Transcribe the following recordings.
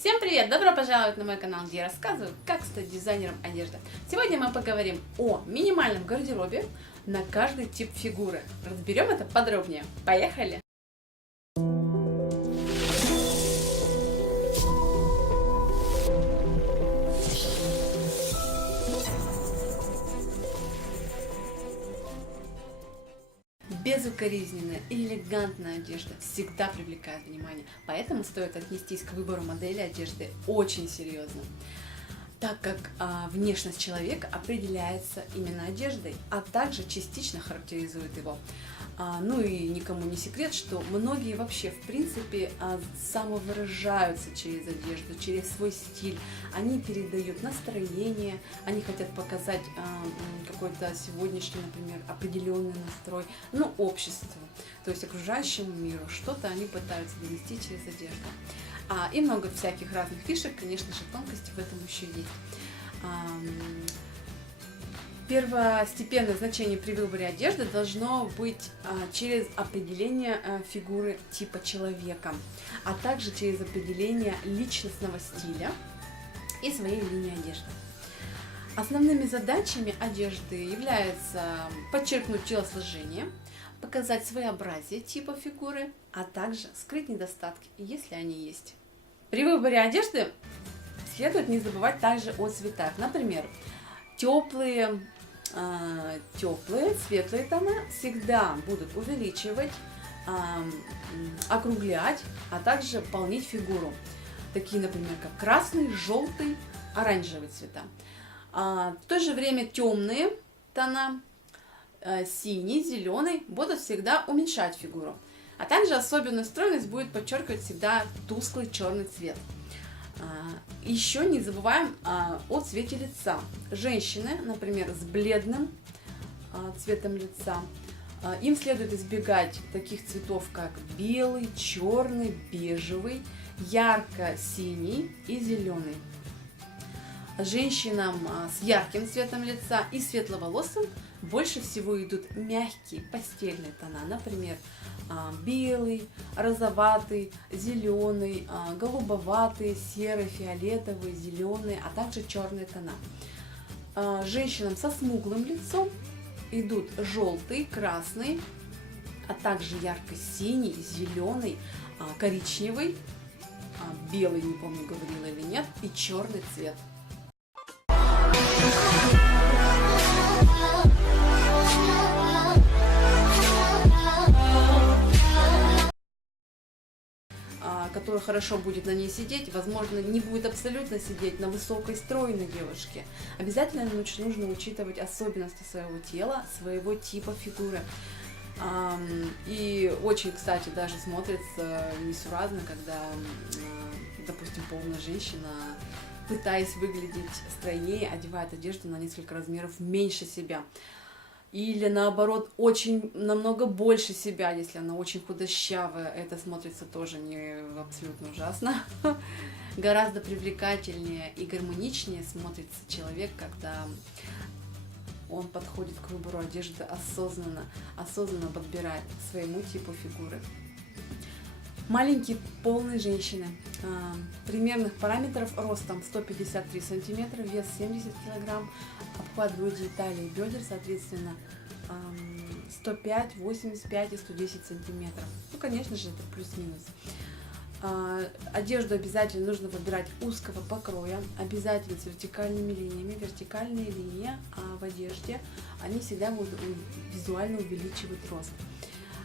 Всем привет! Добро пожаловать на мой канал, где я рассказываю, как стать дизайнером одежды. Сегодня мы поговорим о минимальном гардеробе на каждый тип фигуры. Разберем это подробнее. Поехали! Безукоризненная и элегантная одежда всегда привлекает внимание, поэтому стоит отнестись к выбору модели одежды очень серьезно, так как внешность человека определяется именно одеждой, а также частично характеризует его. Ну и никому не секрет, что многие вообще в принципе самовыражаются через одежду, через свой стиль. Они передают настроение, они хотят показать какой-то сегодняшний, например, определенный настрой, ну, обществу, то есть окружающему миру. Что-то они пытаются донести через одежду. И много всяких разных фишек, конечно же, тонкости в этом еще есть. Первостепенное значение при выборе одежды должно быть через определение фигуры типа человека, а также через определение личностного стиля и своей линии одежды. Основными задачами одежды является подчеркнуть телосложение, показать своеобразие типа фигуры, а также скрыть недостатки, если они есть. При выборе одежды следует не забывать также о цветах. Например, теплые, светлые тона всегда будут увеличивать, округлять, а также полнить фигуру. Такие, например, как красный, желтый, оранжевый цвета. В то же время темные тона, синий, зеленый, будут всегда уменьшать фигуру. А также особенную стройность будет подчеркивать всегда тусклый черный цвет. Еще не забываем о цвете лица. Женщины, например, с бледным цветом лица, им следует избегать таких цветов, как белый, черный, бежевый, ярко-синий и зеленый. Женщинам с ярким цветом лица и светловолосым больше всего идут мягкие пастельные тона, например, белый, розоватый, зеленый, голубоватый, серый, фиолетовый, зеленый, а также черные тона. Женщинам со смуглым лицом идут желтый, красный, а также ярко-синий, зеленый, коричневый, белый, не помню, говорила или нет, и черный цвет. Который хорошо будет на ней сидеть, возможно, не будет абсолютно сидеть на высокой стройной девушке. Обязательно нужно учитывать особенности своего тела, своего типа фигуры. И очень, кстати, даже смотрится несуразно, когда, допустим, полная женщина, пытаясь выглядеть стройнее, одевает одежду на несколько размеров меньше себя. Или наоборот, очень намного больше себя, если она очень худощавая, это смотрится тоже не абсолютно ужасно. Гораздо привлекательнее и гармоничнее смотрится человек, когда он подходит к выбору одежды осознанно подбирает своему типу фигуры. Маленькие полные женщины, примерных параметров: ростом 153 сантиметра, вес 70 килограмм, обхват груди, талии, бедер, соответственно, 105, 85 и 110 сантиметров. Ну, конечно же, это плюс-минус. Одежду обязательно нужно выбирать узкого покроя, обязательно с вертикальными линиями. Вертикальные линии в одежде, они всегда будут визуально увеличивать рост.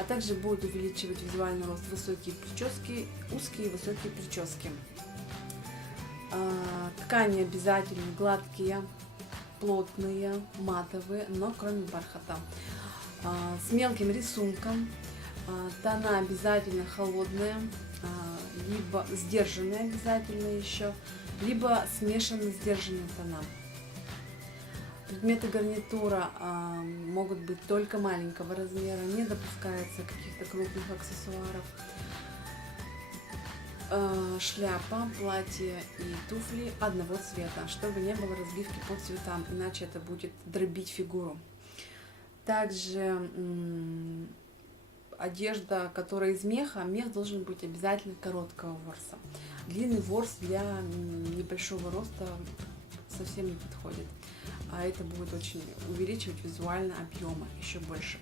А также будут увеличивать визуальный рост высокие прически, узкие и высокие прически. Ткани обязательно гладкие, плотные, матовые, но кроме бархата. С мелким рисунком. Тона обязательно холодные, либо сдержанные обязательно еще, либо смешанные сдержанные тона. Предметы гарнитура могут быть только маленького размера, не допускается каких-то крупных аксессуаров. Шляпа, платье и туфли одного цвета, чтобы не было разбивки по цветам, иначе это будет дробить фигуру. Также одежда, которая из меха, мех должен быть обязательно короткого ворса. Длинный ворс для небольшого роста совсем не подходит. А это будет очень увеличивать визуально объемы еще больше.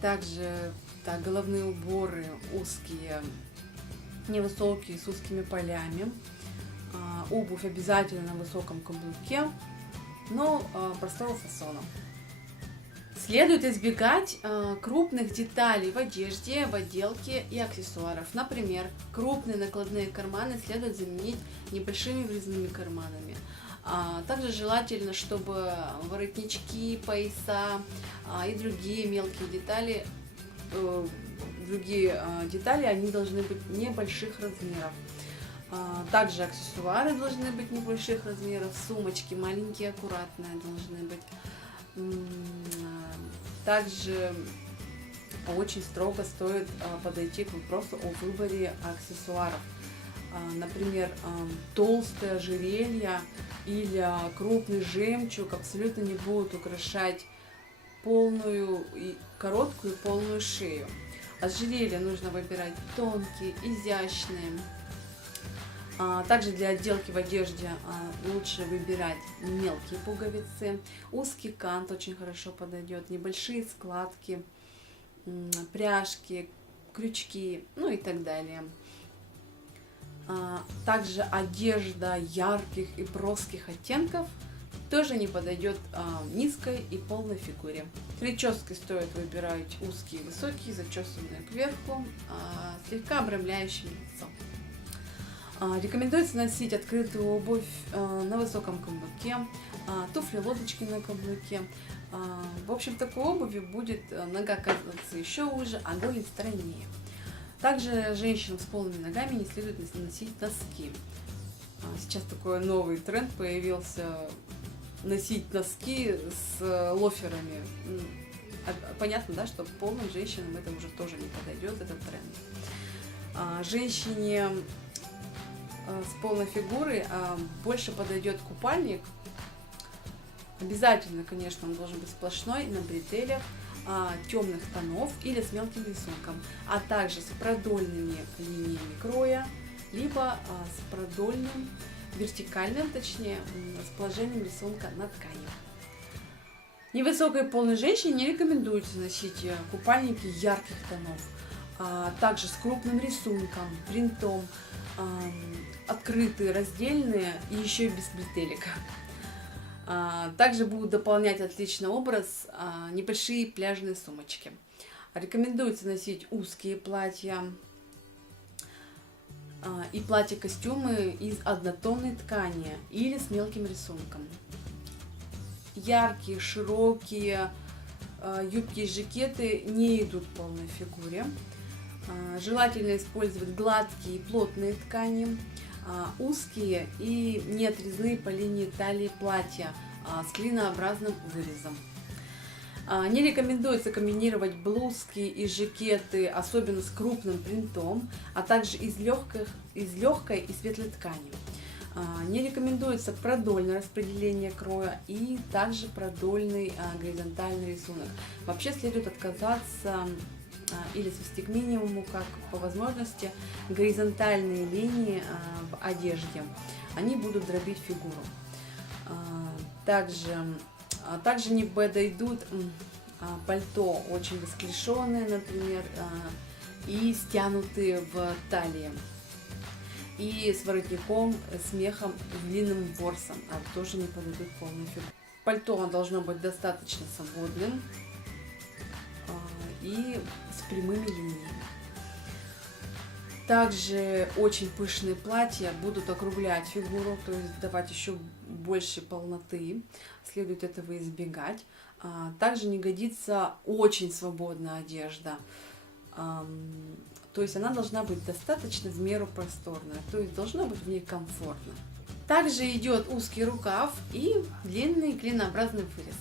Также головные уборы узкие, невысокие, с узкими полями. Обувь обязательно на высоком каблуке, но простого фасона. Следует избегать крупных деталей в одежде, в отделке и аксессуаров. Например, крупные накладные карманы следует заменить небольшими врезными карманами. Также желательно, чтобы воротнички, пояса и другие мелкие детали, они должны быть небольших размеров. Также аксессуары должны быть небольших размеров, сумочки маленькие, аккуратные должны быть. Также очень строго стоит подойти к вопросу о выборе аксессуаров. Например, толстые ожерелья или крупный жемчуг абсолютно не будут украшать короткую и полную шею. Ожерелья нужно выбирать тонкие, изящные. Также для отделки в одежде лучше выбирать мелкие пуговицы. Узкий кант очень хорошо подойдет, небольшие складки, пряжки, крючки, ну и так далее. Также одежда ярких и броских оттенков тоже не подойдет низкой и полной фигуре. Прически стоит выбирать узкие, высокие, зачесанные кверху, слегка обрамляющие лицо. Рекомендуется носить открытую обувь на высоком каблуке, туфли-лодочки на каблуке. В общем, в такой обуви будет нога казаться еще уже, а голень стройнее. Также женщинам с полными ногами не следует носить носки. Сейчас такой новый тренд появился — носить носки с лоферами. Понятно, да, что полным женщинам это уже тоже не подойдет, этот тренд. Женщине с полной фигурой больше подойдет купальник. Обязательно, конечно, он должен быть сплошной, на бретелях, темных тонов или с мелким рисунком, а также с продольными линиями кроя, либо с продольным, вертикальным, точнее, с положением рисунка на ткани. Невысокой полной женщине не рекомендуется носить купальники ярких тонов, также с крупным рисунком, принтом, открытые, раздельные и еще и без бретелек. Также будут дополнять отличный образ небольшие пляжные сумочки. Рекомендуется носить узкие платья и платья-костюмы из однотонной ткани или с мелким рисунком. Яркие, широкие юбки и жакеты не идут полной фигуре. Желательно использовать гладкие и плотные ткани, узкие и неотрезные по линии талии платья с клинообразным вырезом. Не рекомендуется комбинировать блузки и жакеты, особенно с крупным принтом, а также из легкой и светлой ткани. Не рекомендуется продольное распределение кроя и также продольный горизонтальный рисунок. Вообще следует отказаться или свести к минимуму, как по возможности, горизонтальные линии в одежде. Они будут дробить фигуру. Также не подойдут пальто очень расклешенные, например, и стянутые в талии, и с воротником, с мехом, длинным ворсом, тоже не подойдут полной фигуре. Пальто должно быть достаточно свободным и с прямыми линиями. Также очень пышные платья будут округлять фигуру, то есть давать еще больше полноты. Следует этого избегать. Также не годится очень свободная одежда. То есть она должна быть достаточно в меру просторная, то есть должно быть в ней комфортно. Также идет узкий рукав и длинный клинообразный вырез.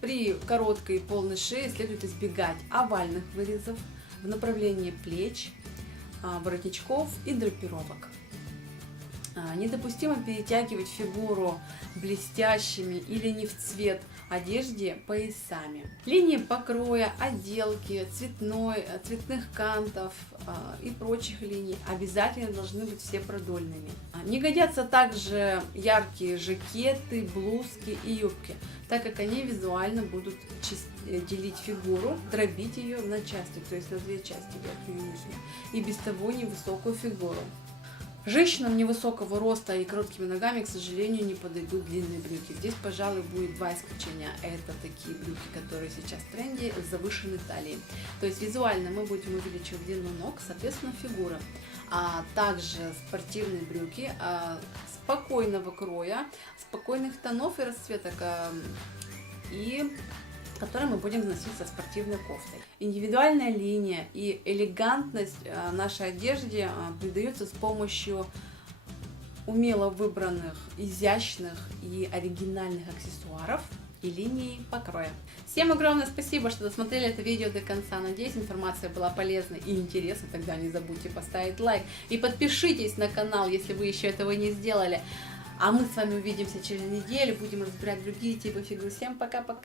При короткой и полной шее следует избегать овальных вырезов в направлении плеч, воротничков и драпировок. Недопустимо перетягивать фигуру блестящими или не в цвет одежде поясами. Линии покроя, отделки, цветных кантов и прочих линий обязательно должны быть все продольными. Не годятся также яркие жакеты, блузки и юбки, так как они визуально будут делить фигуру, дробить ее на части, то есть на две части, верхнюю и нижнюю, и без того невысокую фигуру. Женщинам невысокого роста и короткими ногами, к сожалению, не подойдут длинные брюки. Здесь, пожалуй, будет два исключения. Это такие брюки, которые сейчас в тренде, с завышенной талией. То есть визуально мы будем увеличивать длину ног, соответственно, фигуры. А также спортивные брюки спокойного кроя, спокойных тонов и расцветок, и которые мы будем носить со спортивной кофтой. Индивидуальная линия и элегантность нашей одежде придается с помощью умело выбранных, изящных и оригинальных аксессуаров и линий покроя. Всем огромное спасибо, что досмотрели это видео до конца. Надеюсь, информация была полезной и интересной. Тогда не забудьте поставить лайк и подпишитесь на канал, если вы еще этого не сделали. А мы с вами увидимся через неделю, будем разбирать другие типы фигур. Всем пока-пока!